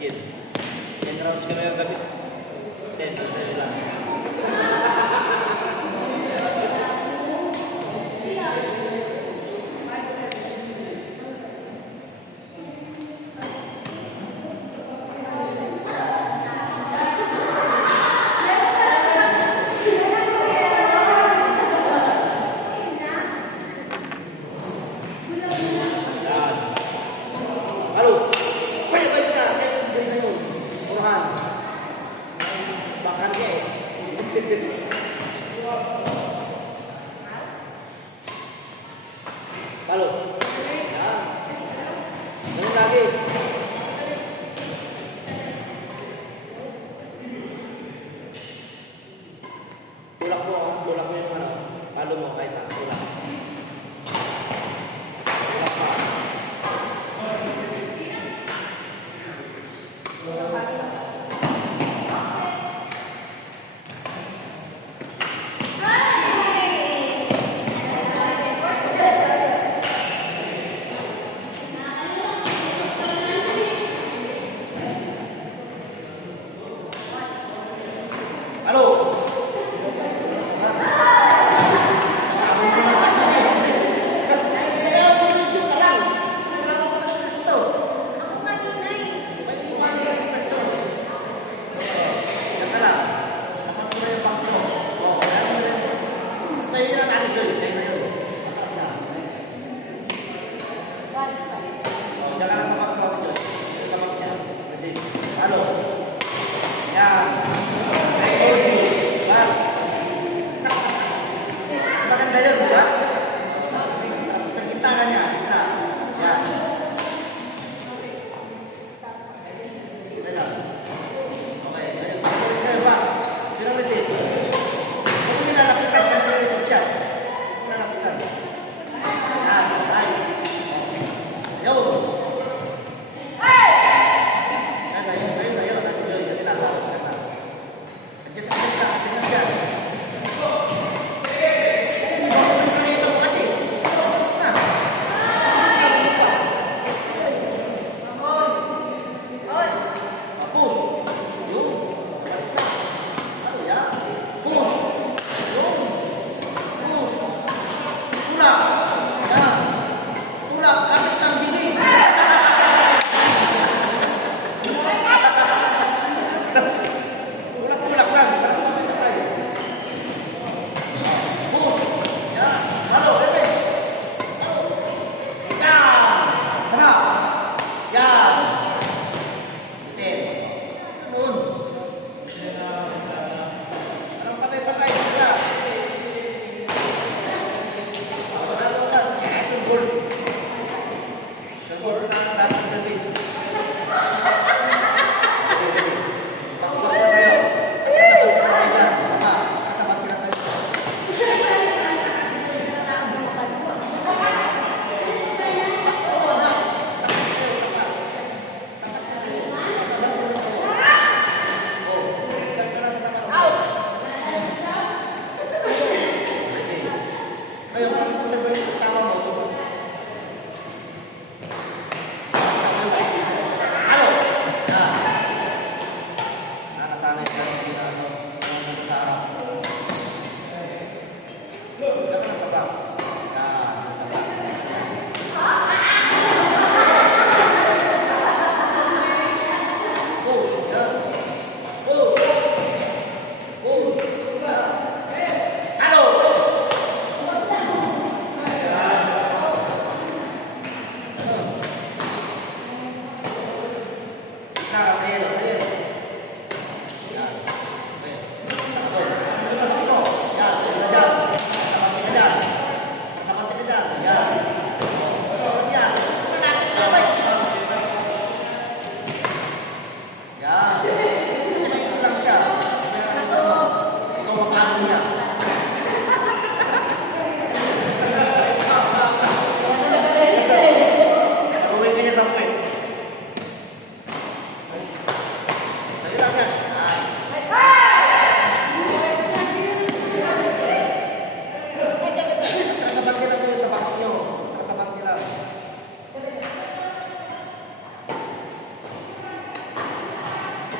Sige. 10 rounds ka na yung gabi. 10 rounds na lang. Halo. Kaya baik ka. Kaya yung na yun. Purahan. Bakar niya eh.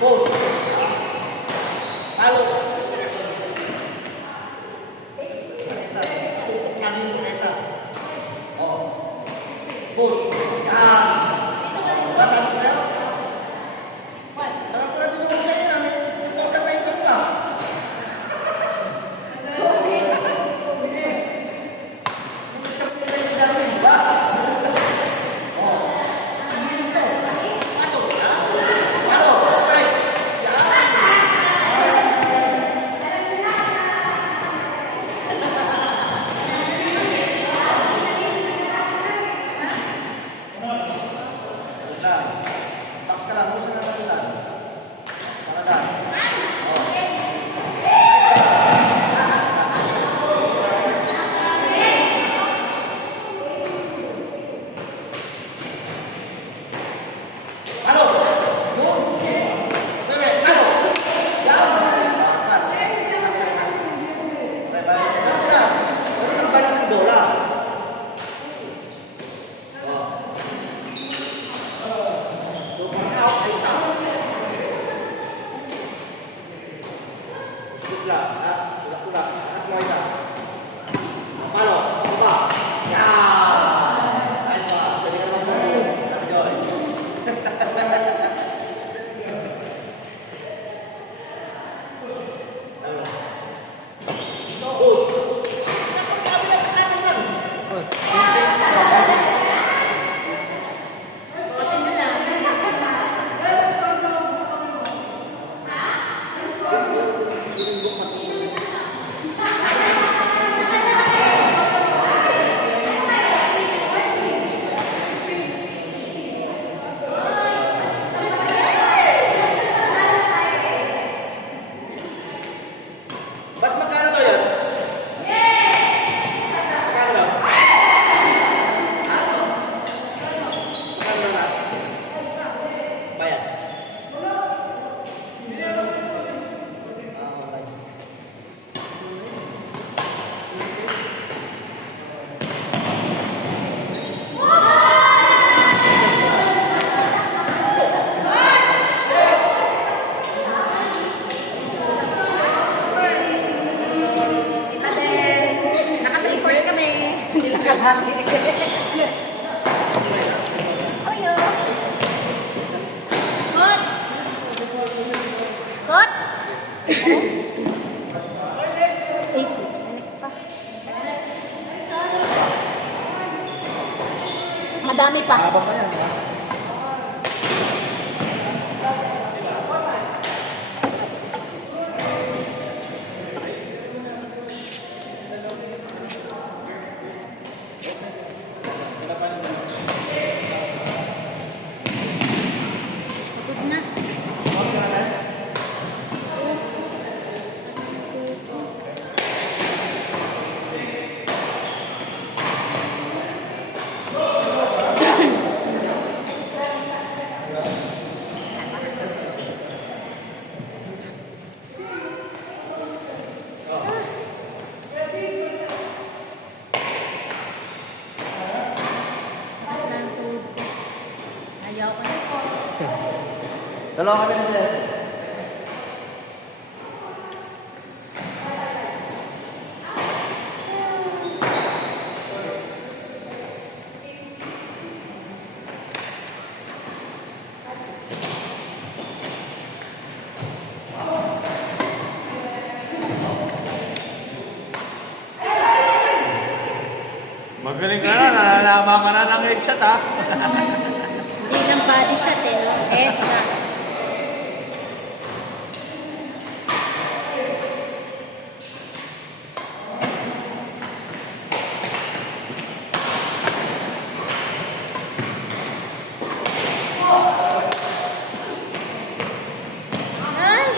Post. Halo. Nyamin kita. Oh. Push. Yan. Diba sabi ko sa'yo? Nakakulad yung sa'yo namin. Ito sa may ito pa. Box ka lang, gusto na lang. Pakadan. Halo. Yun. Sabi, halo. Yan. Bye-bye. Yan na. Huwag kang balik ng bola. Out ay isa. Sudla, ulat-ulat. Atas mo isa. Palo, baba. Yan. Nice one. Pwede ka naman po. Sabi Joy. Push. Nakapagkabila sa kanan lang. Mas magkano to yan? Magkano daw? Ha? Magkano na? Bayad. Alright. Naka-3-4 kami. Yes. Oyo. Coach. Coach. Next pa. Madami pa. Haba pa yan, ha? Pagod na. Ayaw ko na. Dalawa kami ng player. Magaling ka na, nalalaman ka na ng headshot ha. Hindi lang body shot eh, no? Headshot. Ay!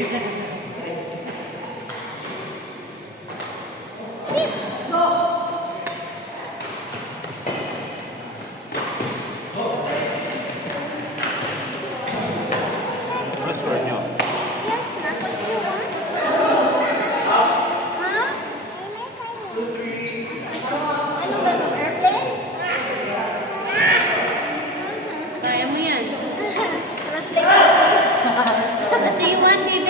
Ano sure nyo? Yes, ma'am. What do you want? Huh? Anong gagawin? Airplane? Kaya mo yan. Translate please. What do you want, baby?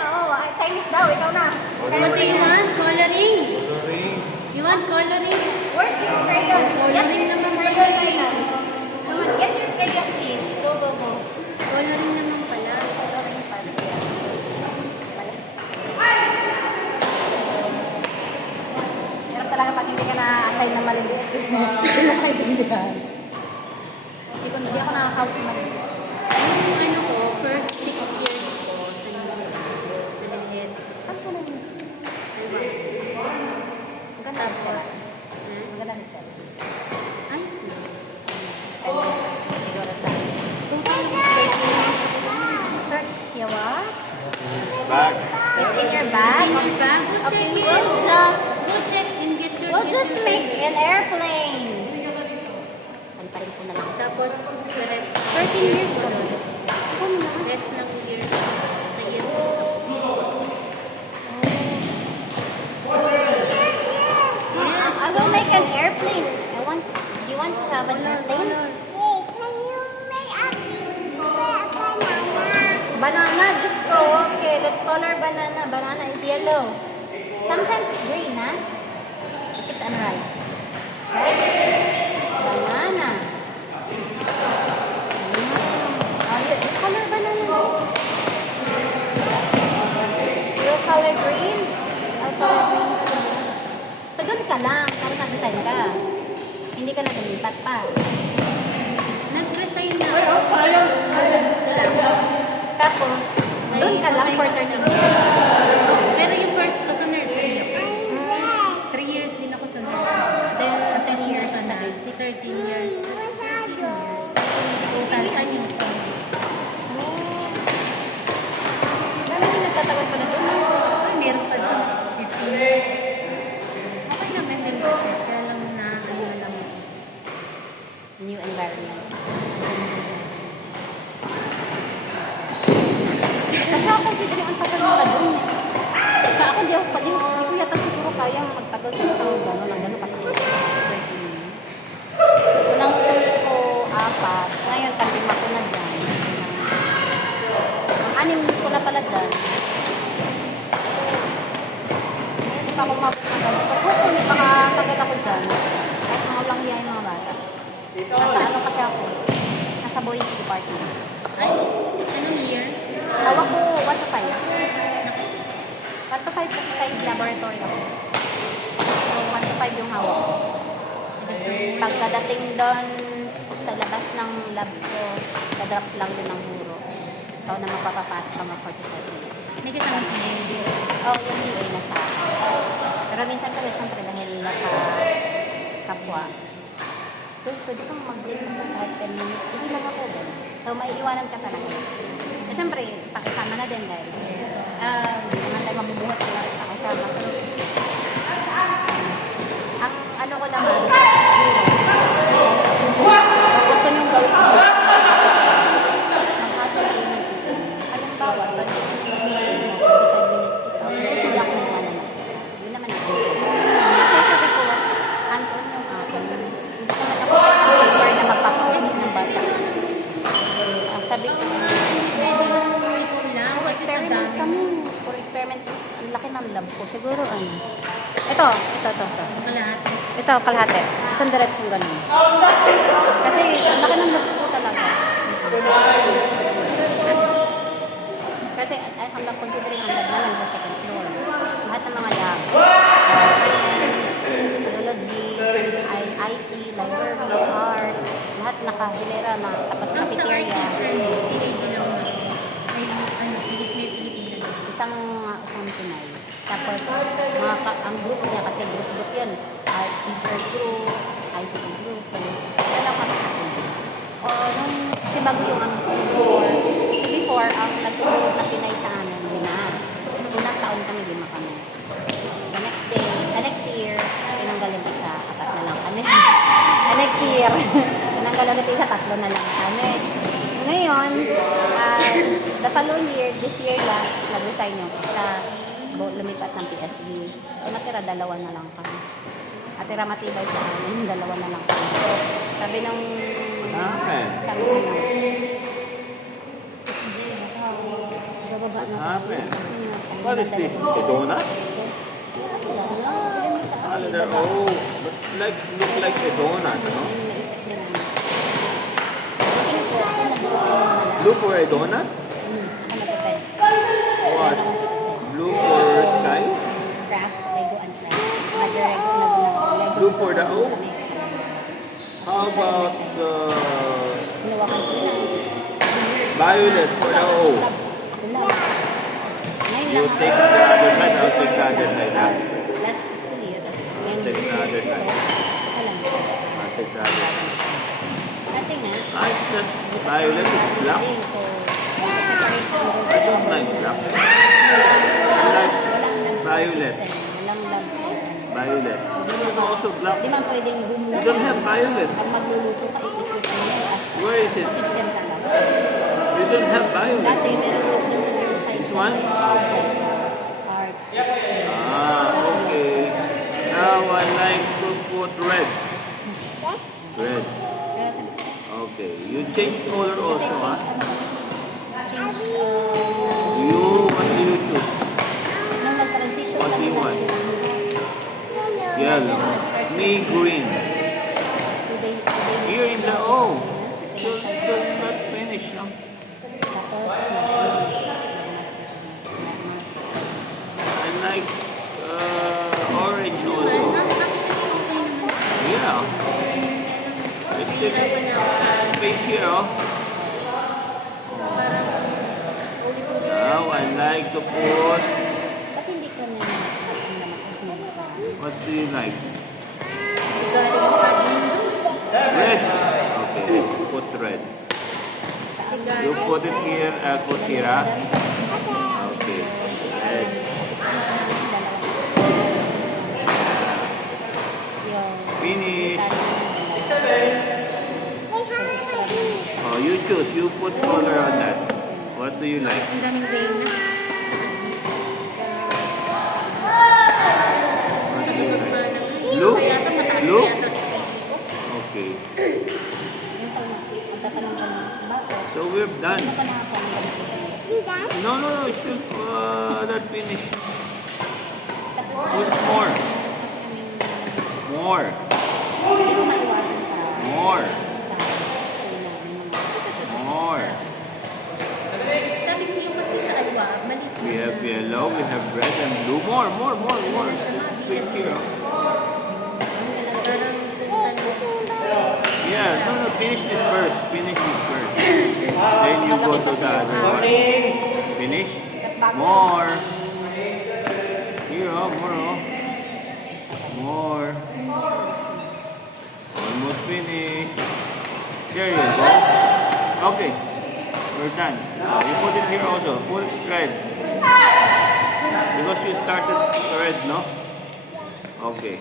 Oh, Chinese daw. Ikaw na. What do you want? Coloring? Coloring. You want coloring? Where's your crayon? Coloring naman pala eh. Come on, get your crayon, please. Go, go, go. Coloring naman pala. Coloring pala. Hirap talaga pag hindi ka na-assign na maliliit. Gusto mo, hindi mo maintindihan. Hindi ako nakakount sa maliliit. Yung ano ko, first 6 years ko sa Naliliit. Saan ka na yun? Ano ba? Ang ganda ng Tapos, steps. Ang ganda ng steps. ayos na. Siguro sa... Yawa? Bag. It's in your bag? In your bag, go check Okay, in. we'll Go check and get your We'll just make an airplane. Paliparin ko na lang. Tapos, the rest 13 years ko ko doon. Ano na? Rest ng years sa year 6 ako. Yes, I will make an airplane. Do you want to have an airplane? Wait, can you make a banana? Banana, just go. Okay, let's color banana. Banana is yellow. Sometimes it's green, huh? If it's unripe. Right? Banana. Oh, you color banana. You'll color green? I'll color green. So, doon ka lang. Tapos nag-design ka. Hindi ka na lumipat pa. Nag-resign na ako. Tapos, doon ka lang for 30 years. Oh, pero yung first ko sa nursing ako. 3 years din ako sa nursing. Then, 10 10 years years na na din. Si 13 years. 13 years. Total sa Newton. Dami din nagtatagal pala doon. Ay, meron pa doon. 15 years. Okay naman din kasi. Kaya lang na ano na lang. New environment. Kasi ako considering ang tagal nila doon. Kaya ako di ko yata siguro kayang magtagal sa isang gano'n lang gano'n katagal. 13 years. Unang school ko, 4. Ngayon, pag-5 ko na dyan. Ang 6 ko na pala dyan. Hindi pa ako mabot na gano'n. Pero hopefully, baka tagal ako dyan. Kahit mga lang yan yung mga bata. Nasa ano kasi ako? Nasa boys department. Ay, anong year? Hawak ko 1 to 5. 1 to 5 kasi sa laboratory ako. So, 1 to 5 yung hawak ko. Pagkadating doon sa labas ng lab ko, dadrop lang din ng huro. Ikaw na mapapapasok ka mga 45 minutes. May kasama ko na yun. Oh, yung DA na sa akin. Pero minsan kasi siyempre dahil kapwa. Pwede kang mag-break ng kahit 10 minutes. Hindi lang ako din. So, maiiwanan ka talaga. So, siyempre, pakisama na din dahil. Yes. Hindi naman tayo mabubuhat sila. Pakisama. Ang ano ko naman, gusto niyong gawin ko. Mag-hustle kayo ng meeting. Halimbawa, pag 25 minutes ito, sila ko na naman. Yun naman ang kasi sabi ko, hands-on yung akin. Hindi ko naman ako prefer na magpapalit ng bata. Sabi ko, Pwede yung ikaw lang kasi sa experiment dami. kami. For experiment, ang laki ng lab ko. Siguro ano. Ito. Kalahati. Ito, kalahati. Isang diretsyon ganun. Kasi, ang laki ng lab ko talaga. Kasi, ang lab, considering ang lab namin sa second floor. Lahat ng mga lab. Science, biology, IT, library, art, lahat nakahilera na. Tapos Ang sa art cafeteria. teacher mo, PAD lang na. May Pilipina lang. Isang Pinay. Tapos, ang group niya, kasi group yun. Art teacher group, ICT group. Kaya lang kami sa akin. All bago yung aming school before, ang nagtulog na Pinay sa amin, 5. Unang taon kami, 5 kami. The next year, tinanggalin ko sa 4 na lang kami. The next year, tinanggalan natin sa 3 na lang kami. Ngayon, the following year, this year lang, nag-resign yung isa. Lumipat ng PSG. So, natira 2 na lang kami. At tira matibay sa amin, 2 na lang kami. Sabi nung isang ano, sa baba na Happened. What is this? A donut? Oh, but look like a donut, no? Blue for a donut? What? Blue for sky? Craft, Lego and craft. Blue for the O? How about the Hinawakan ko na. violet for the O? You take the other side, I'll take the other side, huh? Last school year. Take the other side. Isa lang. I'll take the other side. Kasi nga, Ah, it's not violet, it's black. so, separate ko. I don't like black. I like violet. Walang love. Violet. It's also black. Di man pwedeng bumuo. You don't have violet. Pag magluluto ka, ikikip mo as Where is it? kitchen talaga. You don't have violet. Dati, meron ko dun sa side. This one? Art. Ah, okay. Now I like to put red. Red. Kaya sabi ko, Okay. You change color also, kasi huh? change, You, what do you choose? nung nag-transition What do kami you na want? school, Yellow. Me, green. today, Here in the O. Still not finished, no? tapos, I like orange also. Actually, okay naman. Yeah. It's just Nahihirapan ako sa space here, oh. parang Now I like to put. ba't hindi ko na What do you like? galing yung admin doon. Red. Okay. Put red. You put it here. I'll put here. Ah. Okay. Red. Finish. Oh, you choose. You put color on that. What do you like? Ang daming rain na. What do you like? Blue? Sa yata, mataas Blue? yata sa city ko. Okay. Magtatanong ka ng bato. So we're done. Ano pa nakakuha ng ganito? No, it's still not finished. Tapos, Put more. More. hindi ko maiwasan sa More. school namin. More. Sabi ko yung kasi sa alwa, mali. We have yellow, we have red and blue. More. Space here. Parang Yeah, no, finish this first. Then you go to the other one. Finish? More. Here, more. More. Almost finished. There you go. Okay. We're done. You put it here also. Put red. Because you started red, no? Okay.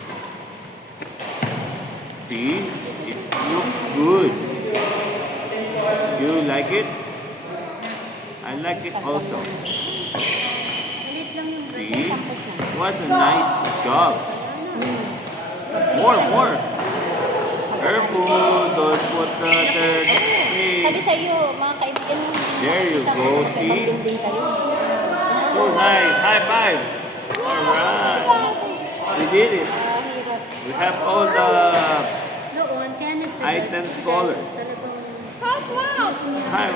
See? It looks good. You like it? I like it also. Malit lang yung See? tapos na. What a nice job. More. Careful. Don't put the third Sabi page. sa iyo, mga kaibigan mo, There you go, see? Pag-building kayo. So nice. High five. Alright. We did it. Hirap. We have all the noon, kaya nagtagal. items color. Talagang Hi,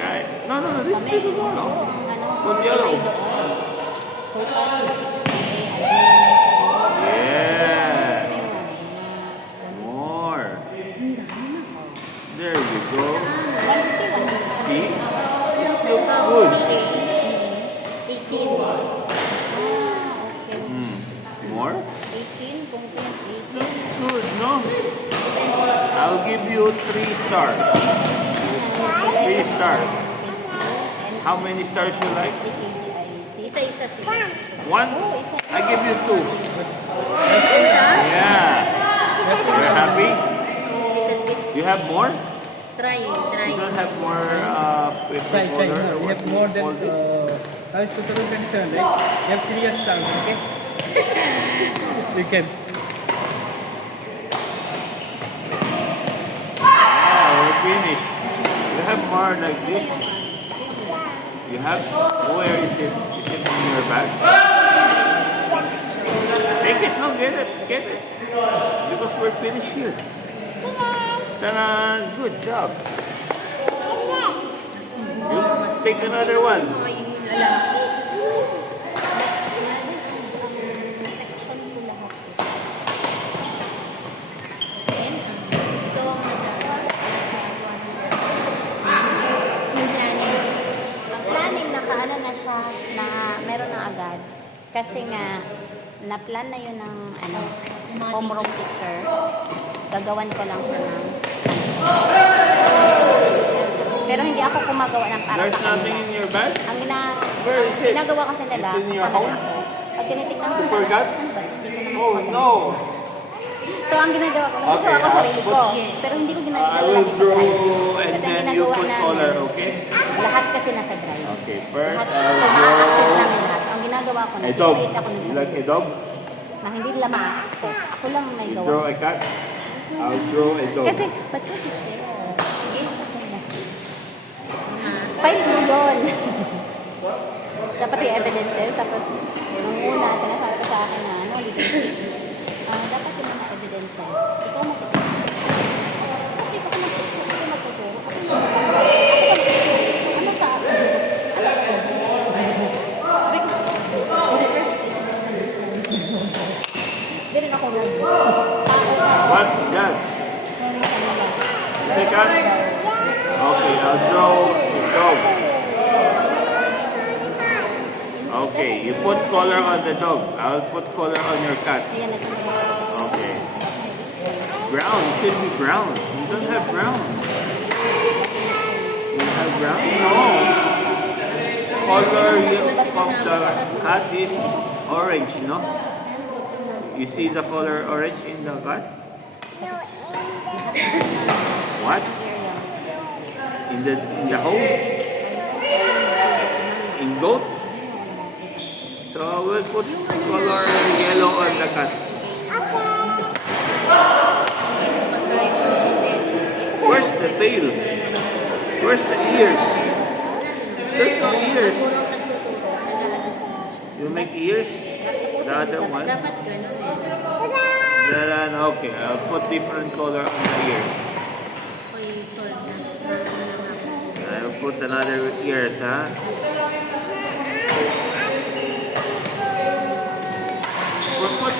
right. No. This Kami, is the one. ano, Put yellow. total, Yeah. More. There you go. See? This looks good. 18. More? 18, kung 18. Good, no? I'll give you 3 stars. 3 stars. How many stars you like? Isa-isa sila. 1? I give you 2. Yeah. You're happy? Little bit. You have more? Try. You don't have more paper Try. color? or We have more than all this? now it's 2027, right? You have 3 years chance, okay? You can. Yeah, we're finished. You have more like this? You have? Where is it? Is it in your bag? Take it, no, get it. Because we're finished here. Ta-da! Good job. You take another one. Mga yung lalaki. Kasi ito ang Ang planning, nakaano na siya, na meron na agad. Kasi nga, na-plan na yun ng home room teacher. Gagawan ko lang siya ng pero hindi ako gumagawa ng para There's sa nothing kanila. in your bag? Ang Where is it? ginagawa kasi nila, It's in your kasama house? na ako. Pag tinitignan ko You na, forgot? ano ba? Hindi ko naman Oh magawa. no! So, ang ginagawa ko, Okay, nagagawa ko sarili ko. yes. Pero hindi ko I ginagawa will lagi sa draw drive. and Kasi ang then you ginagawa put namin, color, okay? lahat kasi nasa drive. Okay, first Lahat, so, I'll ma-access draw namin lahat. Ang ginagawa ko, a dog. nag-create ako ng You like a sarili. dog? Na hindi nila ma-access. Ako lang may You gawa. draw a cat? I'll draw a dog. Kasi, ba't ko share? yes. File mo yun. Dapat yung evidences. Tapos, nung una, sinasabi ko sa akin na, dapat yung mga evidences. Ikaw magtuturo. Kasi ikaw magtuturo. Ikaw magtuturo. Ako magtuturo. Ano sa akin? Sabi ko, in the first place, hindi rin ako What's that? Second? Okay, I'll draw a dog. Okay, you put color on the dog. I'll put color on your cat. Ayan, nagsasabi. Okay. Brown. It should be brown. You don't have brown. You have brown? No. Color of the cat is orange, no? You see the color orange in the cat? What? In the hole? In goat? So we'll put color yellow on the cat. Where's the tail? Where's the ears? There's no ears. Puro nagtuturo, nag-a-assist na siya. You make ears? The other one? Dapat gano'n eh. Then, okay, I'll put different color on the ears. O yung solve na. I'll put another ears, ha? Put